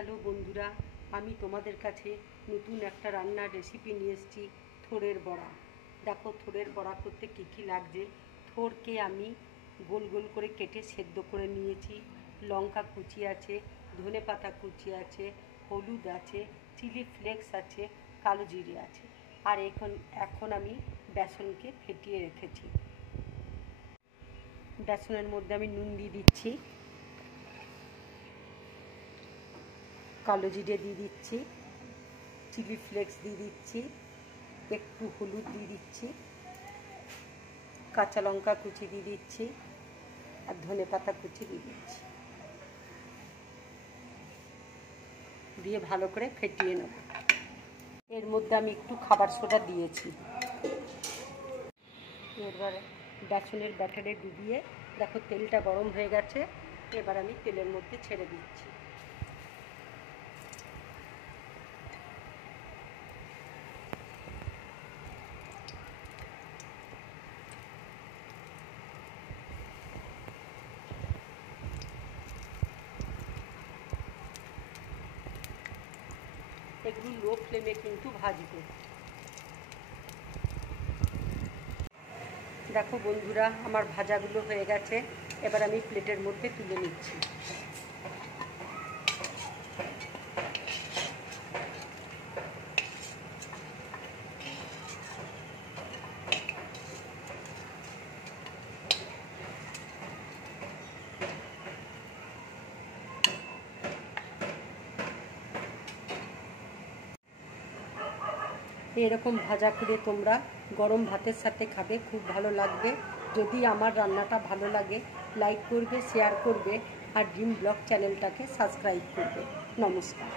Hello বন্ধুরা, আমি তোমাদের কাছে নতুন একটা রান্নার রেসিপি নিয়ে এসেছি, থোড়ের বড়া। দেখো থোড়ের বড়া করতে কী কী লাগছে। থোড়কে আমি গোল গোল করে কেটে সেদ্ধ করে নিয়েছি। লঙ্কা কুচি আছে, ধনে পাতা কুচি আছে, হলুদ আছে, চিলি ফ্লেক্স আছে, কালো জিরে আছে। আর এখন আমি বেসনকে ফেটিয়ে রেখেছি। বেসনের মধ্যে আমি নুন দিয়ে দিচ্ছি, কালো জিরে দিয়ে দিচ্ছি, চিলি ফ্লেক্স দিয়ে দিচ্ছি, একটু হলুদ দিয়ে দিচ্ছি, কাঁচা লঙ্কা কুচি দিয়ে দিচ্ছি, আর ধনে পাতা কুচি দিয়ে দিচ্ছি। দিয়ে ভালো করে ফেটিয়ে নেব। এর মধ্যে আমি একটু খাবার সোডা দিয়েছি। এবার বেসনের ব্যাটারে ডুবিয়ে দেখো তেলটা গরম হয়ে গেছে। এবার আমি তেলের মধ্যে ছেড়ে দিচ্ছি। এগুলো লো ফ্লেমে কিন্তু ভাজবো। দেখো বন্ধুরা, আমার ভাজাগুলো হয়ে গেছে। এবার আমি প্লেটের মধ্যে তুলে নিচ্ছি। এরকম ভাজা করে তোমরা গরম ভাতের সাথে খাবে, খুব ভালো লাগবে। যদি আমার রান্নাটা ভালো লাগে, লাইক করবে, শেয়ার করবে, আর ড্রিম ব্লগ চ্যানেলটাকে সাবস্ক্রাইব করবে। নমস্কার।